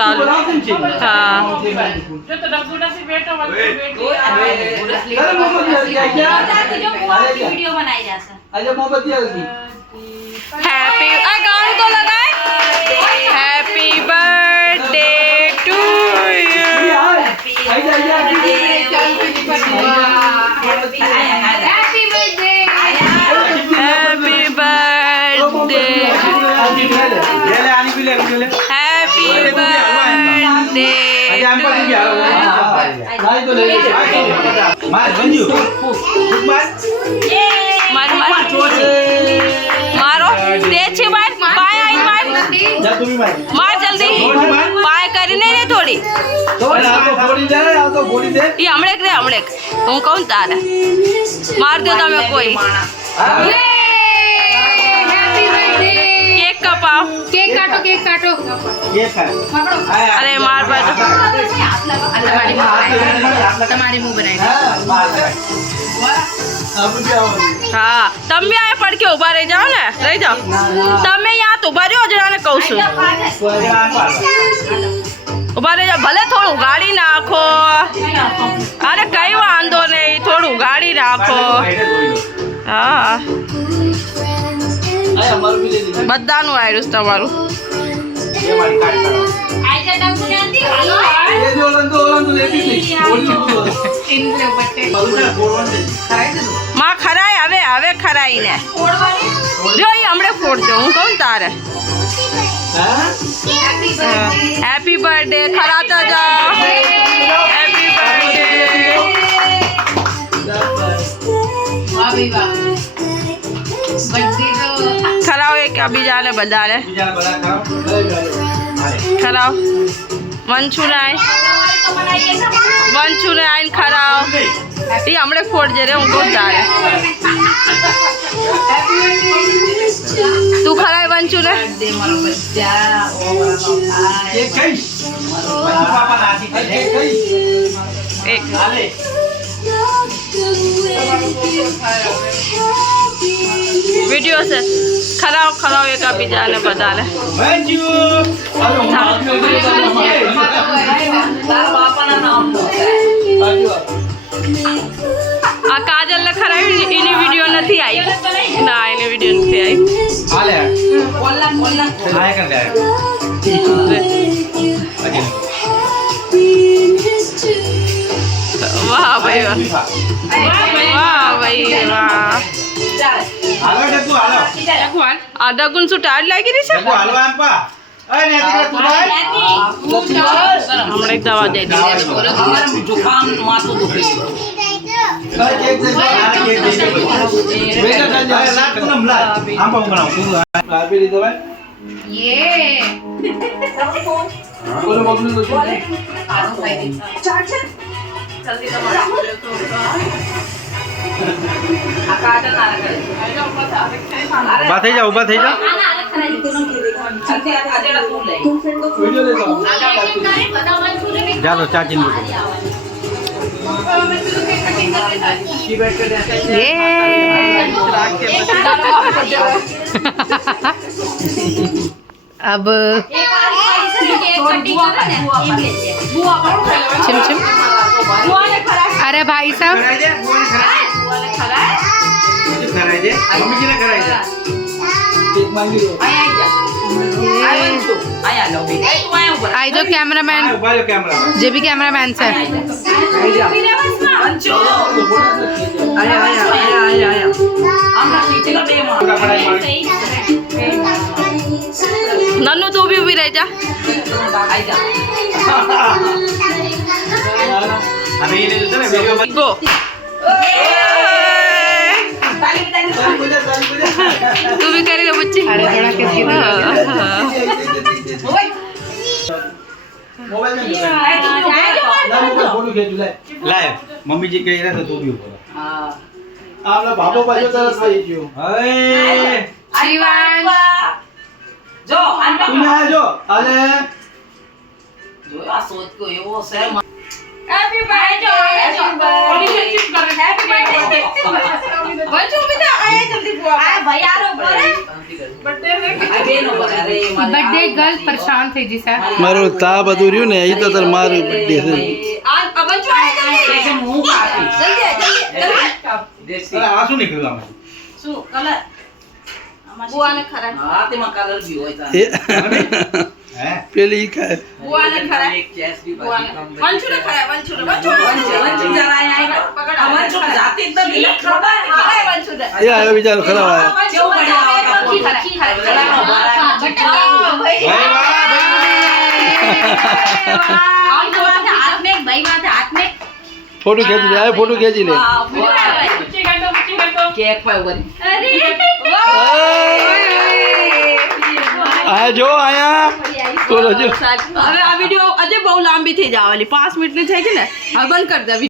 ચાલો હા હેપી આ ગાણું તો લગાય happy birthday to you happy birthday happy મારો દે છે માર પાય આઈ માર જલ્દી પાય કરીને રે થોડી ઈ હમણે હું કહું તારે માર દો તમે કોઈ केक कपाओ केक काटो अरे मार पाए तुम्हारी मुंह बनाई हाँ तम भी आए पढ़ के उभा रही जाओ ना रही जाओ तमें यहाँ तो उभा रहो जना ने कहूँ छू उभा रही जाओ भले थोड़ू गाड़ी नाखो अरे कई वांधो नहीं थोड़ू गाड़ी नाखो हाँ બધાનું આયરુસ તમારું માં ખરાય હવે ખરાઈ ને જો ઈ હમણે ફોડજો હું કહું તારે હેપી બર્થડે ખરાતા જા હેપી બર્થડે ખરાવ એક બીજાને બધાને ખરાવ વંશુ ને આઈને ખરાવ એ હમણે ફોડજે રે હું કહું તારે તું ખરાય વંશુ ને એક वीडियो से खराब एक बीजा ने बता ले आ काजल ने खराई इनी वीडियो नहीं आई ना इनी वीडियो नहीं आई वाह भाई वाह भाई वाह आधा गुण सु टाइट लागी रही है हमने एक दवा दे दी उभा થઈ જાઓ ચાલો ચાચી अब छिम छिम अरे भाई साहब आई जो कैमरामैन जे भी कैमरामैन से नन्नू तू भी उभी रह जा गो तू भी करी लो बच्ची લાય મમ્મીજી કહી રહ્યા તો તું બી બોલો આપણા બાપો પાછો તરસ થઈ ગયો शिवांश જો તું ના જો અને જો આ સોચ કો એવો છે હેપી બર્થડે વંશુ બીજા આયા જલ્દી બુઆ આ ભાઈ આરો બોલે આ બેનો બોલે અરે મારે બર્થડે ગર્લ પરેશાન થઈ જઈ સર મારું તાપ બધું રહ્યું ને એ તો તાર મારું બર્થડે છે આ વંશુ આયા જલ્દી કેમ હું કાપી જલ્દી દેશી અરે આ શું નીકળ્યું આમાં શું કલર બુઆને ખરા હા તેમાં કલર બી હોય તા એ હે પેલી ખાય બુઆને ખરા એક ચેસ બી બુઆને બાકી વંશુને ખરા વંશુને વંશુ જરા આયા વંશુ જાતી જ નથી ખબર હા વંશુને એ આવ્યો બિચારો ખરાબ આવ્યો કેવું પડ્યા કી ખરા ચલાનો બારા ભાઈ ભાઈ વાહ આમ તો હાથ में भाई माथे हाथ में ફોટો ખેંચી લે આ ફોટો ખેંચી લે કેક પાય વરી આ જો આયા બોલો જો હવે આ વિડિયો આજે બહુ લાંબી થઈ જવાની 5 મિનિટની થઈ ગઈ ને હવે બંધ કરી દે